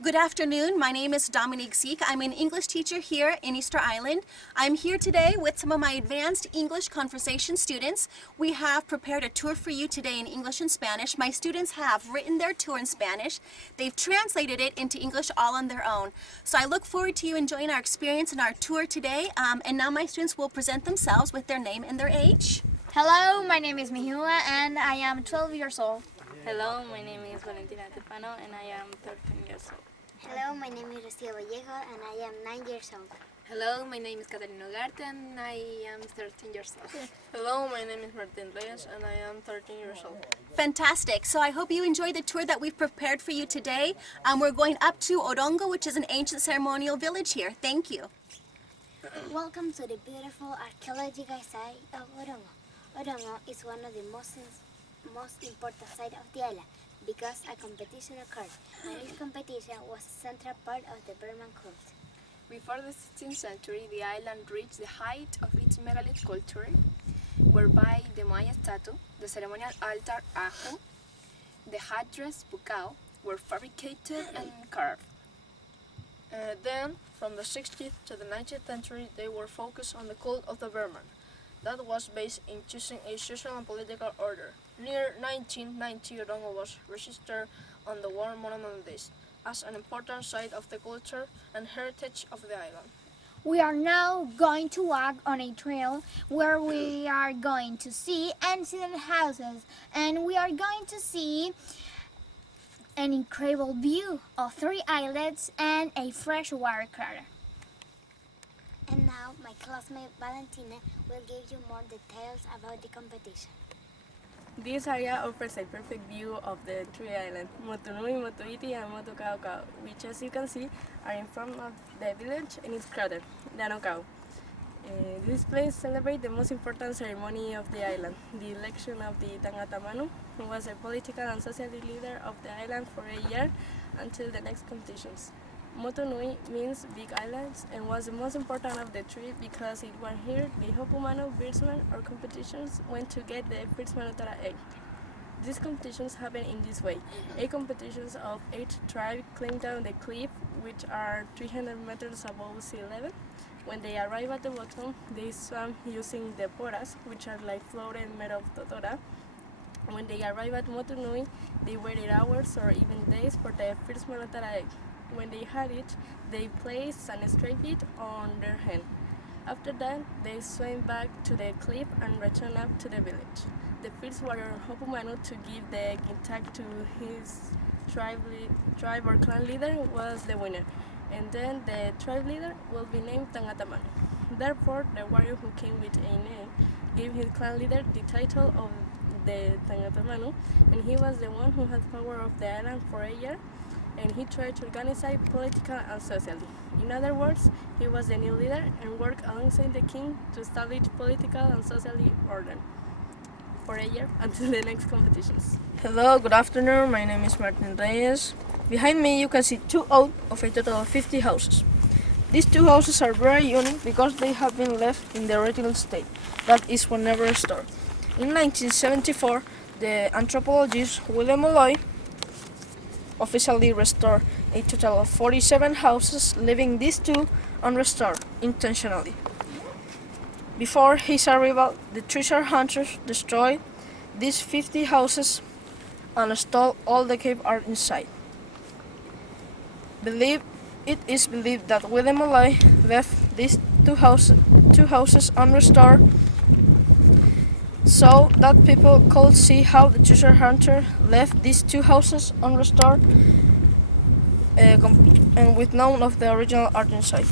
Good afternoon. My name is Dominique Zeek. I'm an English teacher here in Easter Island. I'm here today with some of my advanced English conversation students. We have prepared a tour for you today in English and Spanish. My students have written their tour in Spanish. They've translated it into English all on their own. So I look forward to you enjoying our experience and our tour today. And now my students will present themselves with their name and their age. Hello, my name is Mihua and I am 12 years old. Hello, my name is Valentina Tepano and I am 13 years old. Hello, my name is Rocío Vallejo and I am 9 years old. Hello, my name is Catalina Ugarte and I am 13 years old. Hello, my name is Martin Reyes and I am 13 years old. Fantastic. So I hope you enjoy the tour that we've prepared for you today. We're going up to Orongo, which is an ancient ceremonial village here. Thank you. Welcome to the beautiful archaeological site of Orongo. Orongo is one of the most important sites of the island because a competition occurred, and this competition was a central part of the Birdman cult. Before the 16th century, the island reached the height of its megalith culture, whereby the Maya statue, the ceremonial altar Ajo, the headdress Pucao were fabricated and carved. Then, from the 16th to the 19th century, they were focused on the cult of the Birdman. That was based in choosing a social and political order. Near 1990, Orongo was registered on the World Monument List as an important site of the culture and heritage of the island. We are now going to walk on a trail where we are going to see ancient houses and we are going to see an incredible view of 3 islets and a freshwater crater. And now my classmate Valentina will give you more details about the competition. This area offers a perfect view of the 3 islands, Motu Nui, Motu Iti and Motu Cao Cao, which as you can see are in front of the village and its crater, the Anocao. This place celebrates the most important ceremony of the island, the election of the Tangata Manu, who was a political and social leader of the island for a year until the next competitions. Motu Nui means big islands and was the most important of the 3 because it was here the Hopumano Birdman or competitions went to get the first Manotara egg. These competitions happen in this way. 8 competitions of 8 tribes climb down the cliff, which are 300 meters above sea level. When they arrive at the bottom, they swim using the poras, which are like floated made of totora. When they arrive at Motu Nui, they waited hours or even days for the first Manotara egg. When they had it, they placed and straight it on their hand. After that, they swam back to the cliff and returned up to the village. The first water Hopumanu to give the egg intact to his tribe or clan leader was the winner, and then the tribe leader will be named Tangatamanu. Therefore, the warrior who came with a name gave his clan leader the title of the Tangatamanu, and he was the one who had power of the island for a year, and he tried to organize politically and socially. In other words, he was the new leader and worked alongside the king to establish political and socially order for a year until the next competitions. Hello, good afternoon. My name is Martin Reyes. Behind me you can see 2 out of a total of 50 houses. These 2 houses are very unique because they have been left in the original state, that is, were never restored. In 1974, the anthropologist William Molloy officially restored a total of 47 houses, leaving these 2 unrestored intentionally. Before his arrival, the treasure hunters destroyed these 50 houses and stole all the cave art inside. It is believed that William Molloy left these two houses unrestored so that people could see how the treasure hunter left these 2 houses unrestored and with none of the original art inside.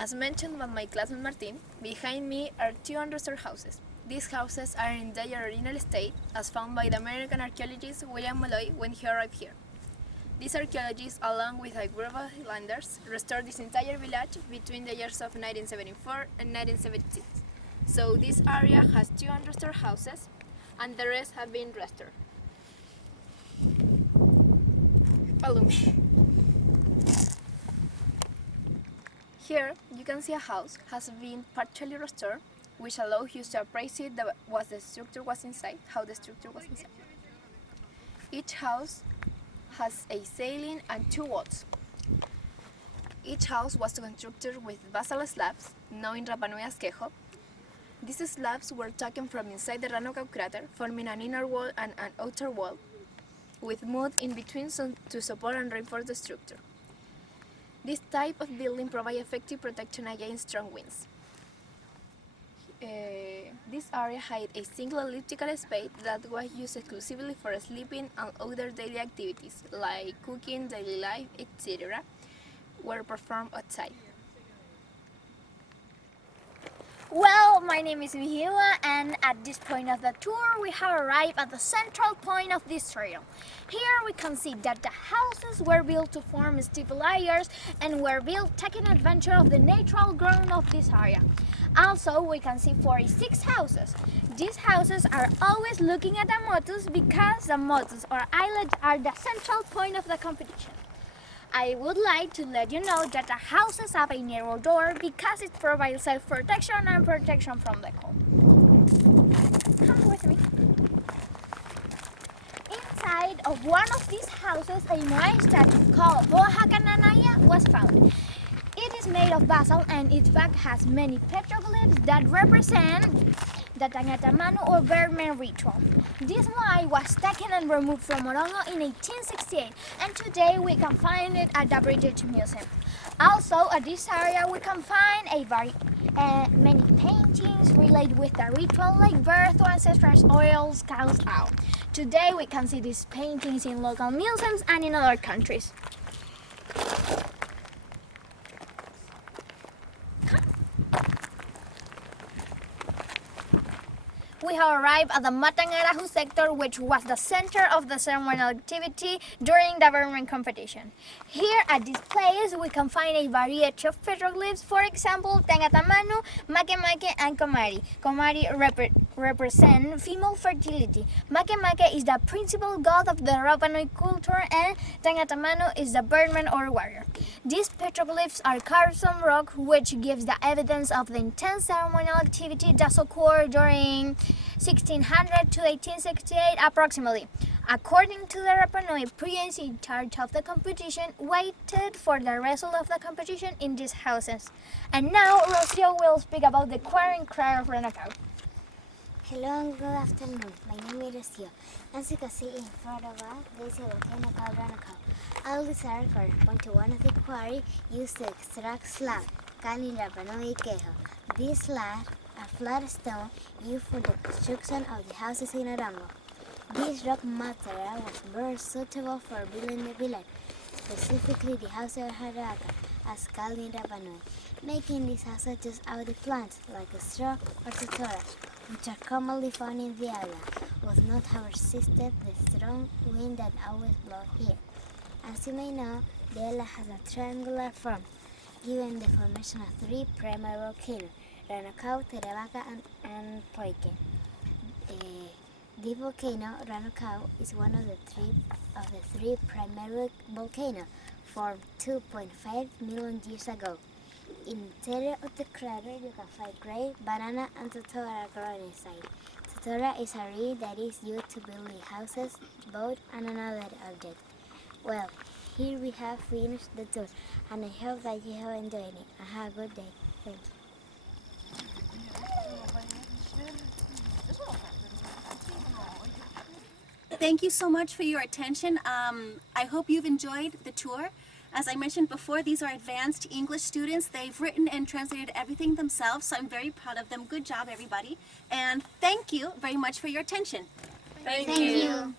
As mentioned by my classmate Martin, behind me are 2 unrestored houses. These houses are in their original state, as found by the American archaeologist William Molloy when he arrived here. These archaeologists, along with a group of landers, restored this entire village between the years of 1974 and 1976. So this area has 2 unrestored houses, and the rest have been restored. Follow me. Here, you can see a house has been partially restored, which allows you to appreciate what the structure was inside, how the structure was inside. Each house has a ceiling and 2 walls. Each house was constructed with basalt slabs, known in Rapa Nui as quejo. These slabs were taken from inside the Ranokau crater, forming an inner wall and an outer wall, with mud in between to support and reinforce the structure. This type of building provides effective protection against strong winds. This area had a single elliptical space that was used exclusively for sleeping and other daily activities like cooking, daily life, etc. were performed outside. Well, my name is Mihila, and at this point of the tour we have arrived at the central point of this trail. Here we can see that the houses were built to form steep layers and were built taking advantage of the natural ground of this area. Also, we can see 46 houses. These houses are always looking at the motus because the motus or islands are the central point of the competition. I would like to let you know that the houses have a narrow door because it provides self-protection and protection from the cold. Come with me. Inside of one of these houses, a Moai statue called Bohakananaya was found. It is made of basalt and its back has many petroglyphs that represent the Tangatamanu or Birdman ritual. This moai was taken and removed from Orongo in 1868, and today we can find it at the British Museum. Also, at this area we can find many paintings related with the ritual, like birth to ancestors, oils, cows out. Today we can see these paintings in local museums and in other countries. We have arrived at the Matangarahu sector, which was the center of the ceremonial activity during the Birdman competition. Here at this place, we can find a variety of petroglyphs, for example, Tangatamanu, Makemake, and Komari. Komari represent female fertility. Makemake is the principal god of the Rapa Nui culture, and Tangatamanu is the Birdman or warrior. These petroglyphs are carved on rock, which gives the evidence of the intense ceremonial activity that occurred during 1600 to 1868 approximately. According to the Rapa Nui, prince in charge of the competition waited for the result of the competition in these houses. And now Rocio will speak about the quarrying cry of Ranokau. Hello and good afternoon. My name is Rocio. As you can see in front of us, there is a volcano called Ranokau. All these areas correspond to one of the quarry used to extract slag, called in Rapa Nui quejo. These slag are flat stone used for the construction of the houses in Orongo. This rock material was very suitable for building the village, specifically the house of Haraka, as called in Rapa Nui, making these houses just out of plants like straw or totora, which are commonly found in the area, would not have resisted the strong wind that always blows here. As you may know, the area has a triangular form, given the formation of 3 primary volcanoes, Ranokau, Terevaca, and Poike. The volcano, Ranokau, is one of the three primary volcanoes formed 2.5 million years ago. In the interior of the crater, you can find grape, banana, and totora growing inside. Totora is a reed that is used to build the houses, boat, and another object. Well, here we have finished the tour, and I hope that you have enjoyed it. And have a good day. Thank you. Thank you so much for your attention. I hope you've enjoyed the tour. As I mentioned before, these are advanced English students. They've written and translated everything themselves, so I'm very proud of them. Good job, everybody. And thank you very much for your attention. Thank Thank you.